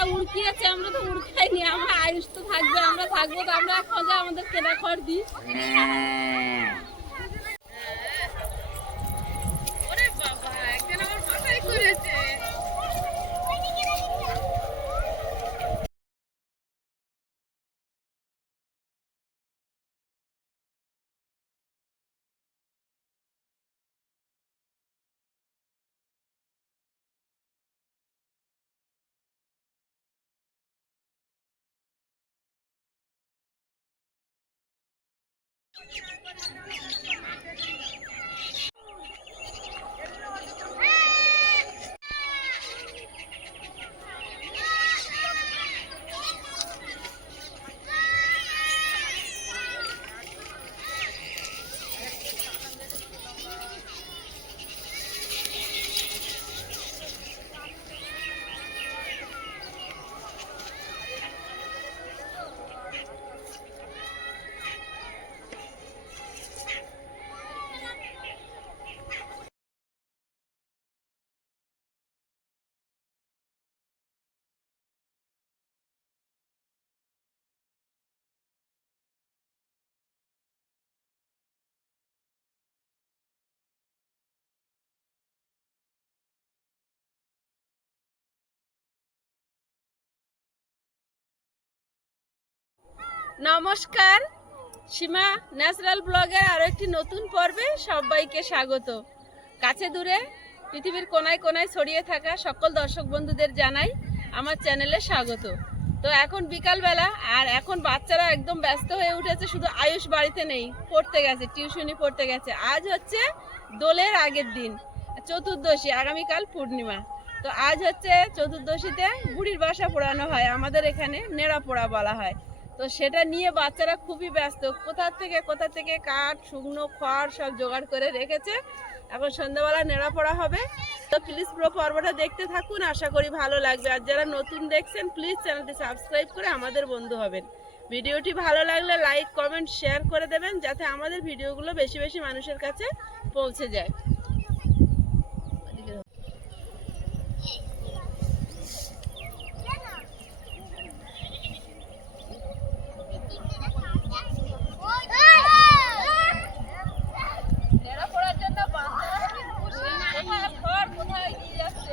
নাড়া আছে, আমরা তো উড়কাইনি, আমরা আয়ুষ তো থাকবে, আমরা থাকব, তো আমরা খোঁজা আমাদের কেনা খড় দিই ওরে বাবা একজন আমার মাথায় করেছে নমস্কার। সীমা ন্যাচারাল ব্লগের আরও একটি নতুন পর্বে সবাইকে স্বাগত। কাছে দূরে পৃথিবীর কোনায় কোনায় ছড়িয়ে থাকা সকল দর্শক বন্ধুদের জানাই আমার চ্যানেলে স্বাগত। তো এখন বিকালবেলা আর এখন বাচ্চারা একদম ব্যস্ত হয়ে উঠেছে, শুধু আয়ুষ বাড়িতে নেই, পড়তে গেছে টিউশনি পড়তে গেছে। আজ হচ্ছে দোলের আগের দিন, চতুর্দশী, আগামীকাল পূর্ণিমা। তো আজ হচ্ছে চতুর্দশীতে বুড়ির বাসা পোড়ানো হয়, আমাদের এখানে নেড়া পোড়া বলা হয়। তো সেটা নিয়ে বাচ্চারা খুবই ব্যস্ত। কোথা থেকে কোথা থেকে কাঠ, শুকনো খড় সব জোগাড় করে রেখেছে। এখন সন্ধ্যাবেলা নেড়া পড়া হবে। তো প্লিজ পুরো পর্বটা দেখতে থাকুন। আশা করি ভালো লাগবে। আর যারা নতুন দেখছেন প্লিজ চ্যানেলটি সাবস্ক্রাইব করে আমাদের বন্ধু হবেন। ভিডিওটি ভালো লাগলে লাইক কমেন্ট শেয়ার করে দেবেন, যাতে আমাদের ভিডিওগুলো বেশি বেশি মানুষের কাছে পৌঁছে যায় নেড়া পড়ার জন্য বাচ্চারা কিন্তু কোথায় খড় কোথায় নিয়ে যাচ্ছে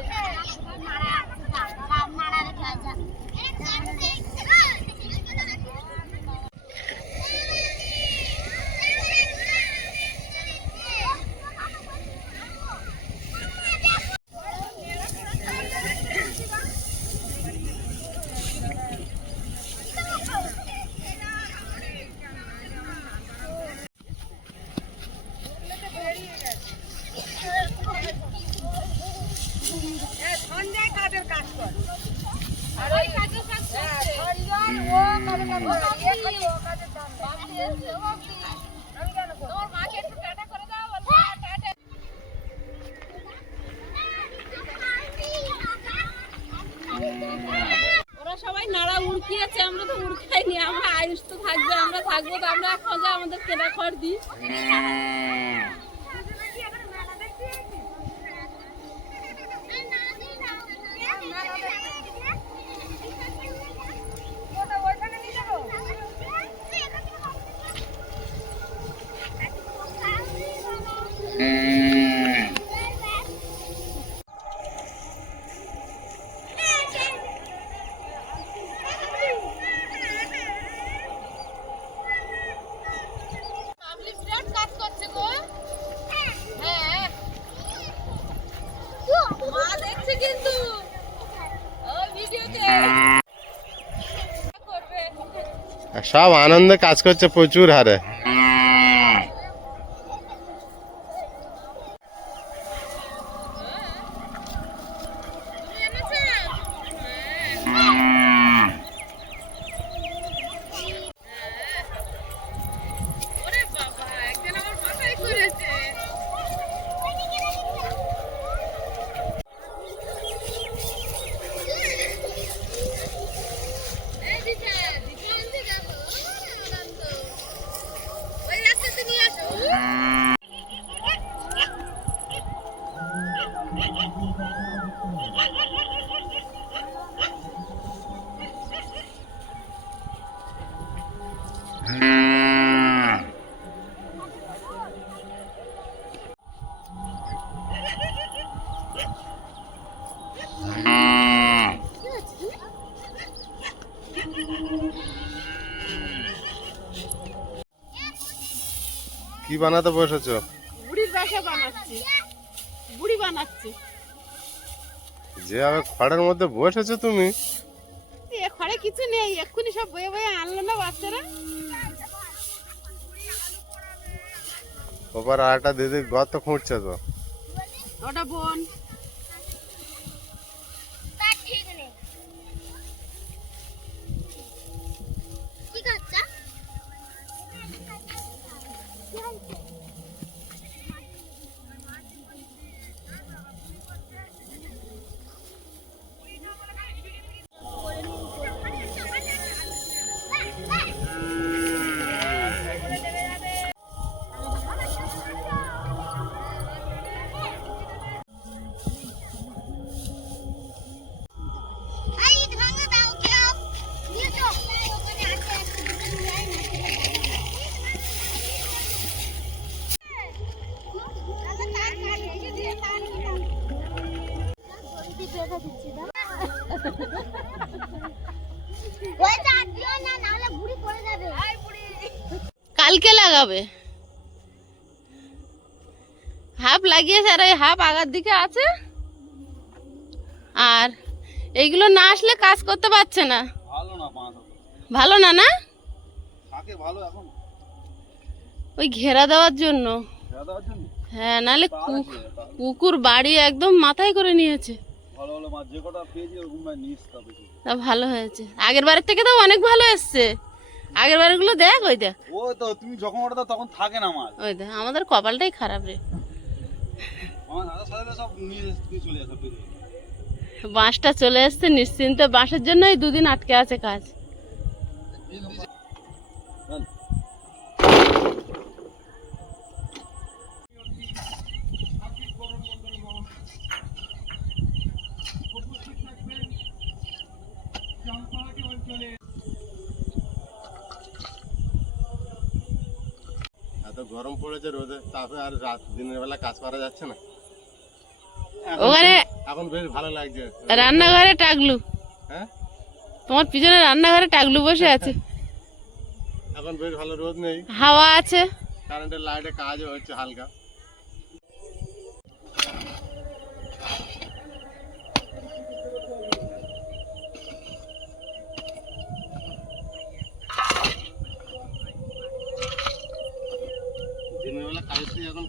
আর ওই কাজের কাজ করছে। তোমার মাকে একটু টাটা করে দাও বল, টাটা। ওরা সবাই নাড়া উড়কিয়েছে আমরা তো উড়কাইনি। আমরা আয়ুষ তো থাকবে আমরা থাকব তো আমরা খোঁজা আমাদের কেনা খড় দিই পাবলিক বিরাট কাজ করছে গো হ্যাঁ মা দেখছে কিন্তু ওই ভিডিওতে করবে সব আনন্দে কাজ করছে প্রচুর হারে। বানাতে বসেছো? বুড়ির বাসা বানাচ্ছি। বুড়ি বানাচ্ছি। যেভাবে খড়ের মধ্যে বসেছো তুমি? এ খড়ে কিছু নেই এক্ষুনি সব বয়ে বয়ে আনলো না বাচ্চারা। ওপর আটা দিদি গত খুঁড়ছে তো। ওটা বোন। কালকে লাগাবে। হাফ লাগিয়েছে আর ওই হাফ আগার দিকে আছে। আর এইগুলো না আসলে কাজ করতে পারছে না। ভালো না না ওই ঘেরা দেওয়ার জন্য। হ্যাঁ নাহলে কুকুর বাড়ি একদম মাথায় করে নিয়েছে। ভালো ভালো মাছ যে কটা পেয়েছি ওরকম মাছ নিস তা ভালো হয়েছে। আগের বারের থেকে তো অনেক ভালো এসছে। আগের বারগুলো দেখ ওই দেখ। ও তো তুমি যখন ওটা তখন থাকে না মাছ। ওই দেখ আমাদের কপালটাই খারাপ রে। আমার দাদা সাথে সব নিয়ে দিয়ে চলে আসে পেরে বাঁশটা চলে এসছে নিশ্চিন্তে বাঁশের জন্যই দুদিন আটকে আছে কাজ। গরম পড়েছে রোদে তাপে আর রাত দিনের বেলা কাজ করা যাচ্ছে না। ওখানে এখন বেশ ভালো লাগছে। রান্নাঘরে টাকলু হ্যাঁ? তোমার পিছনে রান্নাঘরে টাকলু বসে আছে। এখন বেশ ভালো রোদ নেই। হাওয়া আছে। কারেন্টের লাইটে কাজও হচ্ছে হালকা।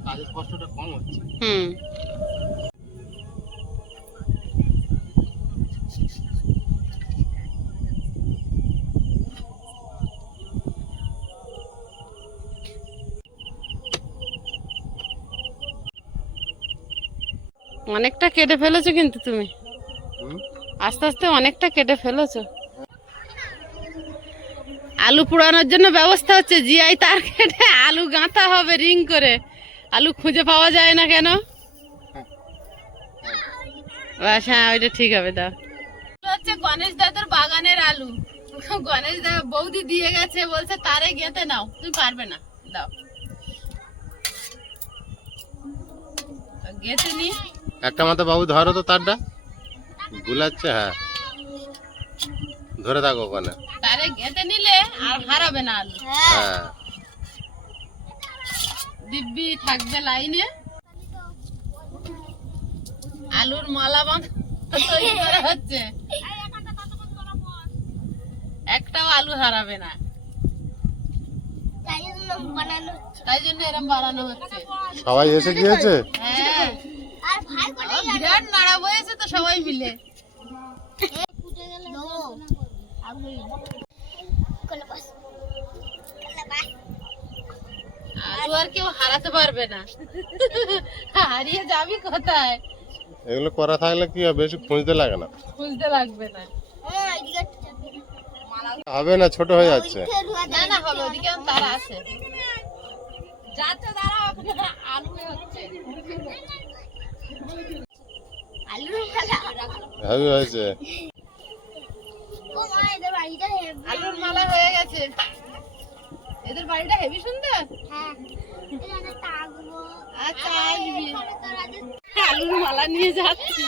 কাজের কষ্টটা কম হচ্ছে। হুম। অনেকটা কেটে ফেলেছো কিন্তু তুমি। আস্তে আস্তে অনেকটা কেটে ফেলেছো। আলু পোড়ানোর জন্য ব্যবস্থা হচ্ছে। জিআই তার কেটে আলু গাঁথা হবে রিং করে। আলু খুঁজে পাওয়া যায় না কেন? বাস হ্যাঁ ওইটা ঠিক হবে দাও। হচ্ছে গণেশ দাদার বাগানের আলু। গণেশ দা বৌদি দিয়ে গেছে বলছে তারে গেতে নাও তুমি পারবে না। দাও। গেতে নি। একটা মাথা বাবু ধরো তো তারটা। গুলাচ্ছে হ্যাঁ। ধরে থাকো ওখানে। তারে গেতে নিলে আর হারাবে না আলু। হ্যাঁ। দিব্যি থাকবে লাইনে। আলুর মালা বাঁধা হচ্ছে। একটাও আলু হারাবে না। তাই জন্য এরম বানানো হচ্ছে। সবাই এসে গিয়েছে? হ্যাঁ। বিরাট নাড়া বয়েছে তো সবাই মিলে। আলু আর কেউ হারাতে পারবে না। হারিয়ে যাবি কোথায়? এগুলো করা থাকলে কি হবে? বেশি খুঁজতে লাগে না। খুঁজতে লাগবে না। হবে না ছোট হয়ে যাচ্ছে। না না হবে ওদিকে তারা আছে। যাচ্ছে দাঁড়াও ওখানে আলু হচ্ছে। হেভি হয়েছে। আলুর মালা হয়ে গেছে। এদের বাড়িটা হেভি আচ্ছা, সুন্দর আলুর মালা নিয়ে যাচ্ছি।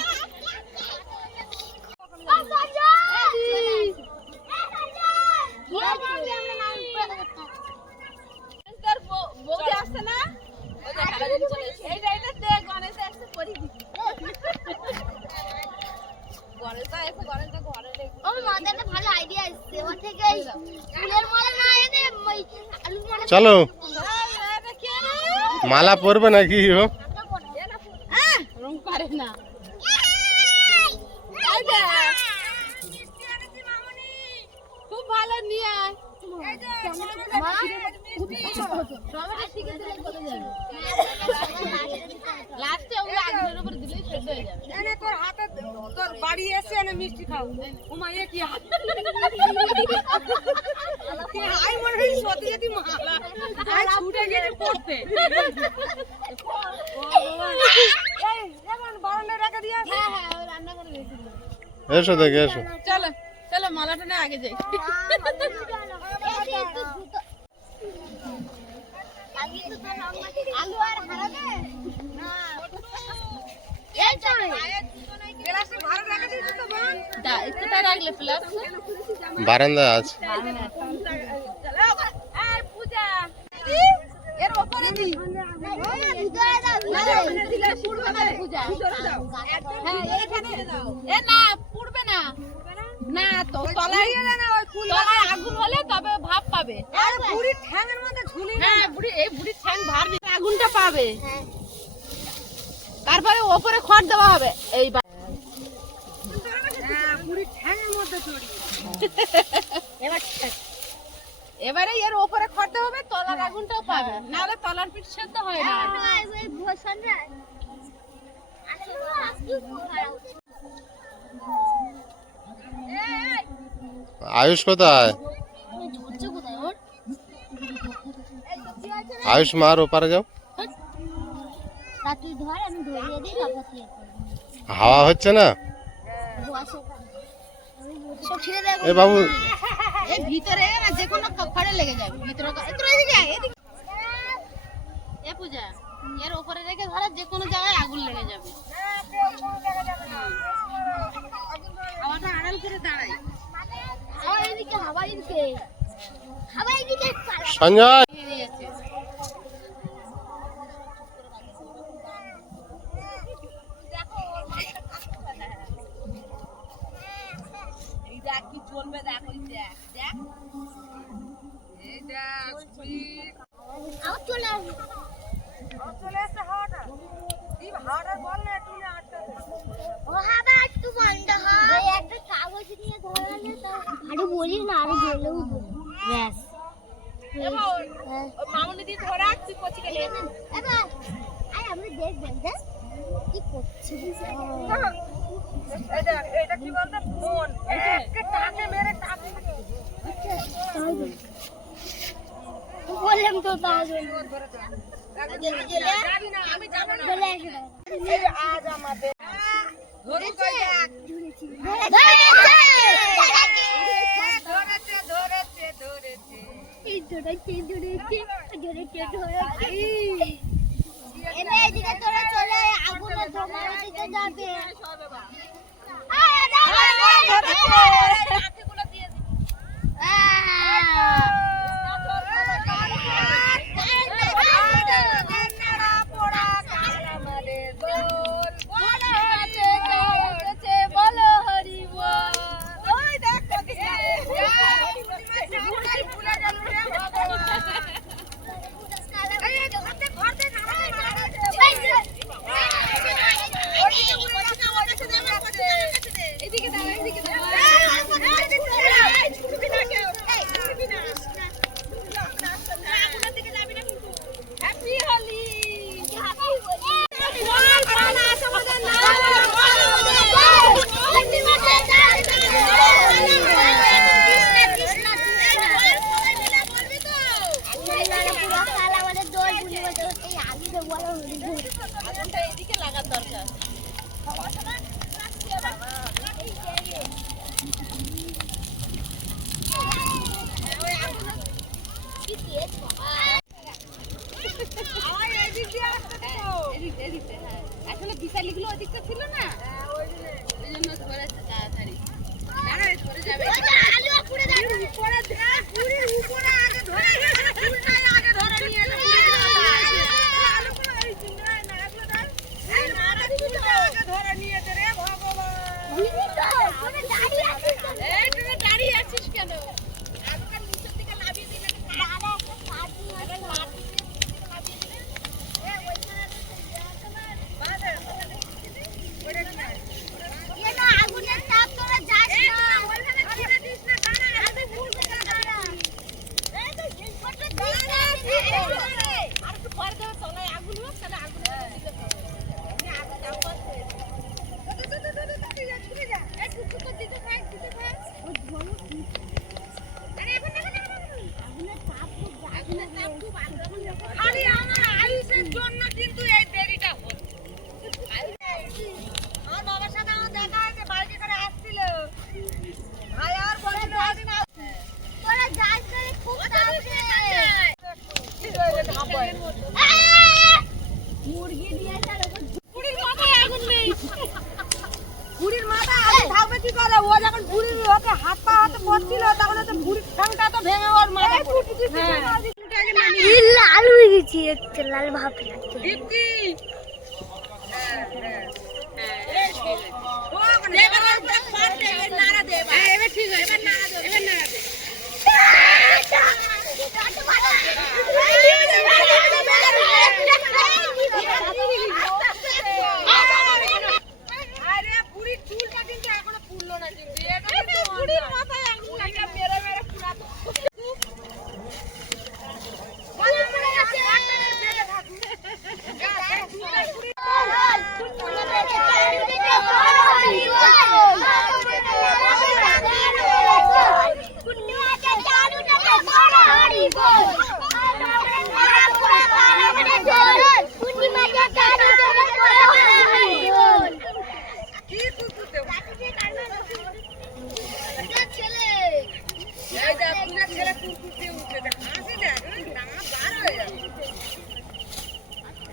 আসছে না? চলো। মালা পরবে নাকি ও রং পারে না খুব ভালো নিয়ে আয় লাস্টে ওগুলো আগুনের উপর দিলেই সেদ্ধ হয়ে যাবে এনে তোর হাতে তোর বাড়ি এসে এনে মিষ্টি খাও উমা এ কি হাত আই মনে হয় সত্যি যদি মালা আই ছুটে গেছে পড়তে এই যেমন বারান্দায় রেখে দিয়ে আসে। এসো দেখে এসো। চলো চলো মালাটা নিয়ে আগে যাই। আলু আর হারাবে না এই তো গ্লাসে ভালো রেখে দিয়েছিস তো বোন? দা- কোথায় রাখলে প্লাস আছে এর ওপরে দি। ভিতরে দাও ভিতরে পুড়বে না পূজা। হ্যাঁ এইখানে এ না না। না তো তলায় তলায় আগুন হলে তবে ভাব পাবে। আর বুড়ির ঠ্যাঙের মধ্যে ঝুলি হ্যাঁ বুড়ি এই বুড়ি ঠ্যাং ভার আগুনটা পাবে। তারপরে ওপরে খড় দেওয়া হবে। এই বা- হ্যাঁ বুড়ির ঠ্যাঙের মধ্যে চড়ি এবারে এর ওপরে খড় দেওয়া হবে তলার আগুনটাও পাবে। নাহলে তলার পিঠ সেদ্ধ হয় না। আজকে খারাপ আয়ুষ কোথায়? আয়ুষ মার ওপারে যাও। হাওয়া হচ্ছে না? এ বাবু ভিতরে না, যে কোনো লেগে যাবে ভিতরে এর রেখে ধরা, যে কোনো জায়গায় আগুন লেগে যাবে। এদিকে হাওয়া সঞ্জয় বেরিয়েছে আবার চলে আসবে চলে এসছে হাওয়াটা এই হাওয়াটা বল না একটু না আটটা ও হাওয়া একটু বন্ধ হয় ওই একটা কাগজ নিয়ে ধরালে তো আরে বলিস না আরে বললেও বলি ব্যাস হ্যাঁ। মামুনি দি ধরা তুই কচি গেলে এবার আরে আমরা দেখবেন দেখ কি করছি এটা এটা কি বলতে ফোন একে টাকে মেরে টাকে বললাম তো তাহলে আমি যাব না চলে আসবে এই আজ আমাদের ধরু কই দেখ ধরেছে ধরেছে ধরেছে এনে এদিকে তোরা চলে আগুনের ধোঁয়া দিতে যাবে বলো Cũng. গেছি একটা লাল ভাব লাগছে দীপ্তি আরে বুড়ির চুলটা কিন্তু এখনও পুরলো না কিন্তু এটা কিন্তু বুড়ির মাথায় আগুন লাগা মেরে মেরে পুরাতো কি কুকুরতে এই দেখ পুরা ছেলে কুকুর দিয়ে উঠে দেখ হাসি দেখ ওই দাঁত বার হয়ে যাবে দেখ মামনি হাসা তো তাহলে এবার কাঁদবো বৌমাদের সামনে কি অবস্থা বলে আগে তো ফল ফল নিয়ে চলে আয়। আরে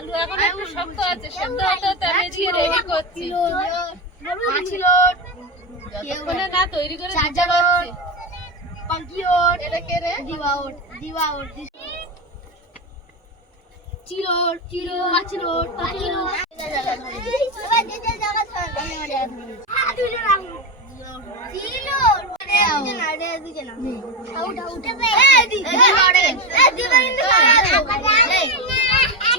আলু এখন একটু শক্ত আছে সেদ্ধ হতে হতে আমি এদিকে রেডি করছি পাঁচ কিলো যতক্ষণে না তৈরি করে দিতে পারছি এটা কে রে দিবা ওট দিবা ওট চিরোর চিরোর পাচিরোর পাচিরোর এবার যে যে জায়গা ছাড়বে হ্যাঁ দুটো রাখো চিরোর আরে না রে দিকে না আউট আউট এই দি এই দি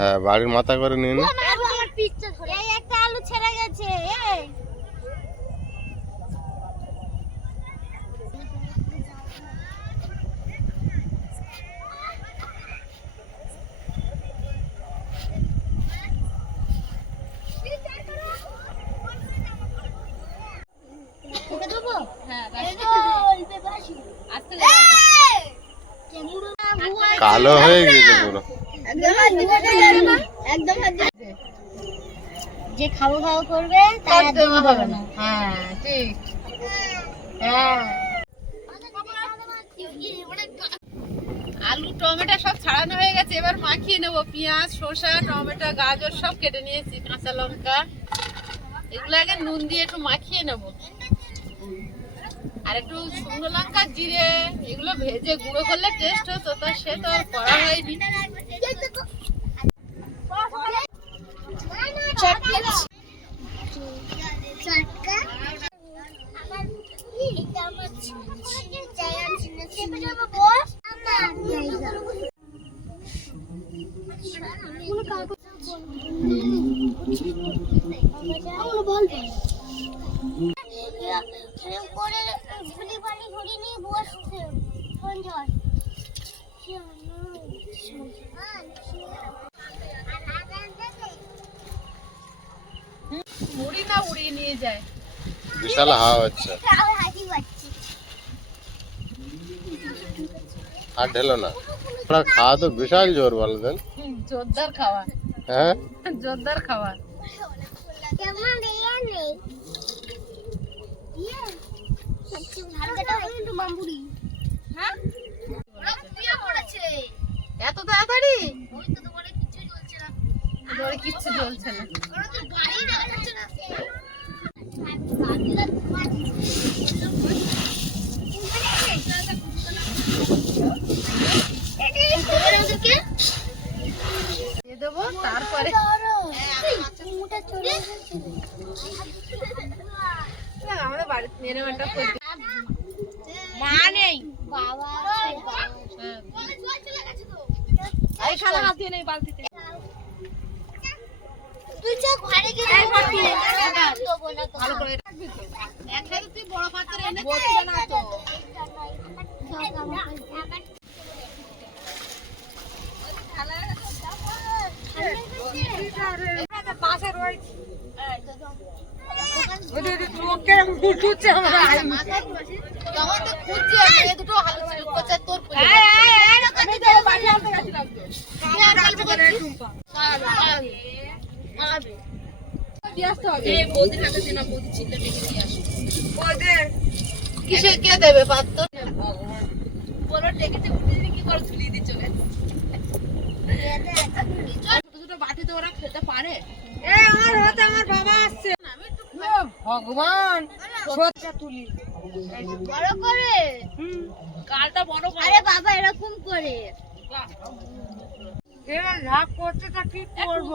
হ্যাঁ বাড়ির মাথা করে নিন আমার পিচ্চা ধরে এই একটা আলু ছেড়ে গেছে এই ওকে দেবো হ্যাঁ এই তো অল্পে বাসি আস্তে কালো হয়ে গেছে পুরো যে খাব খাব করবে তার হবে। না। হ্যাঁ ঠিক। হ্যাঁ। আলু টমেটো সব ছাড়ানো হয়ে গেছে। এবার মাখিয়ে নেব। পেঁয়াজ শসা টমেটো গাজর সব কেটে নিয়েছি কাঁচা লঙ্কা। এগুলো আগে নুন দিয়ে একটু মাখিয়ে নেব। আর একটু শুকনো লঙ্কা জিরে এগুলো ভেজে গুঁড়ো করলে টেস্ট হতো তা সে তো আর করা হয়নি চটকা আমার এটা আমার জায়গা ছিল চেপে যাব বস আমার জায়গা কোনো কাগজ আমরা বলব করে ঝুলি বাড়ি ঘুরি নিয়ে বসছে সঞ্জয় মুড়ি না উড়িয়ে নিয়ে যায় বিশাল হাওয়া হচ্ছে হাসি পাচ্ছি আর ঢেলো না। আপনার খাওয়া তো বিশাল জোর বলো দেন জোরদার খাওয়া। হ্যাঁ? জোরদার খাওয়া। হ্যাঁ? এত তাড়াতাড়ি? কিছু চলছে না। কিচ্ছু যাচ্ছে দেবো তারপরে আমাদের বাড়িতে মেরে করতে মা নেই। বাবা হাত দিয়ে নেই বালতিতে। তুই চো ঘরে গিয়ে ভালো করে তুই বড় পাত্র এনে না তো। দিয়ে আসতে হবে বৌদির হাতে দিলাম বৌদি চিল্লা মেখে দিয়ে আসো। ওদের কিসে কে দেবে পাত্র বলো ডেকেছে উঠে দিলে কি করে ঝুলিয়ে দিয়ে চলে ছোট ছোট বাটিতে ওরা খেতে পারে। এ আমার হাতে আমার বাবা আসছে। ভগবান! সত্যি তুলি। বড় করে? কালটা বড় আরে বাবা এরকম করে। এরা করছে তা কি করব?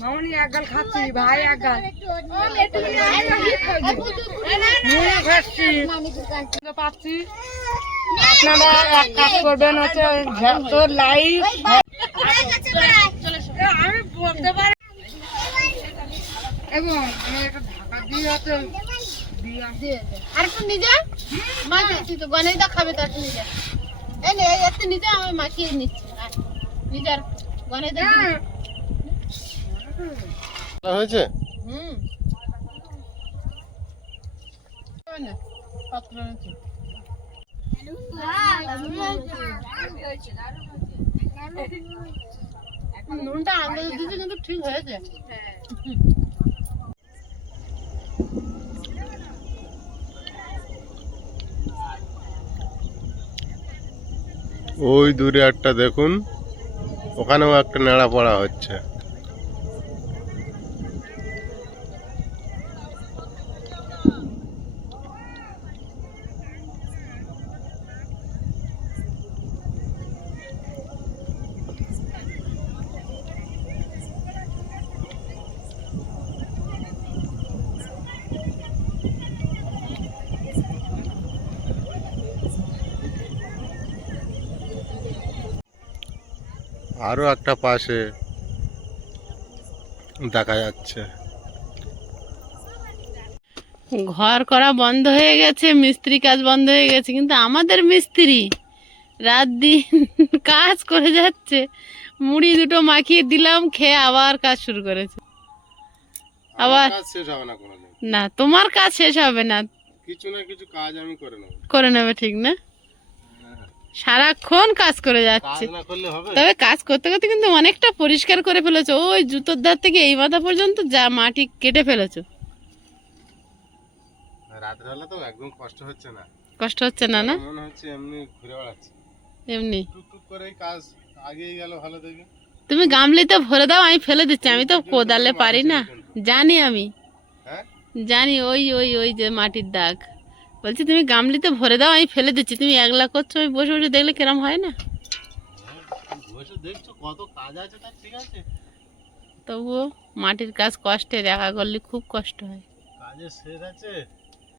মামনি এক গাল খাচ্ছি ভাই এক গাল। খাচ্ছি পাচ্ছি। আপনারা এক কাজ করবেন হচ্ছে তোর লাইফ আমি বলতে পারি। এবং আমি একটা ঢাকা দিয়ে হচ্ছে আর একটু নিজে? মাখিয়ে তো গনেদা খাবে তার নিজে। এই নে এই নিজে আমি মাখিয়ে নিচ্ছি নিজের গনেদা হ্যাঁ। হয়েছে? হুম। নুনটা আন্দাজ দিতে কিন্তু ঠিক হয়েছে। ওই দূরে একটা দেখুন ওখানেও একটা নেড়া পড়া হচ্ছে। আরও একটা পাশে দেখা যাচ্ছে। ঘর করা বন্ধ হয়ে গেছে মিস্ত্রি কাজ বন্ধ হয়ে গেছে কিন্তু আমাদের মিস্ত্রি রাত দিন কাজ করে যাচ্ছে। মুড়ি দুটো মাখিয়ে দিলাম খেয়ে আবার কাজ শুরু করেছে। আবার না তোমার কাজ শেষ হবে না। কিছু না কিছু কাজ আমি করে নেব। করে নেবে ঠিক না? সারাক্ষণ কাজ করে যাচ্ছে। তবে কাজ করতে করতে কিন্তু অনেকটা পরিষ্কার করে ফেলেছো। ওই জুতোর ধার থেকে এই মাথা পর্যন্ত যা মাটি কেটে ফেলেছো। রাতের তো একদম কষ্ট হচ্ছে না। কষ্ট হচ্ছে না না? মনে হচ্ছে এমনি ঘুরে বেড়াচ্ছে। এমনি? টুক করে কাজ আগেই গেল ভালো দেখে তুমি গামলিতে ভরে দাও আমি ফেলে দিচ্ছি। আমি তো কোদালে পারি না। জানি আমি। হ্যাঁ? জানি ওই ওই ওই যে মাটির দাগ। বলছি তুমি গামলিতে ভরে দাও আমি ফেলে দিচ্ছি। তুমি একলা করছ আমি বসে বসে দেখলে কেরম হয় না? আছে তবুও মাটির কাজ কষ্টে দেখা করলে খুব কষ্ট হয়। কাজের শেষ আছে।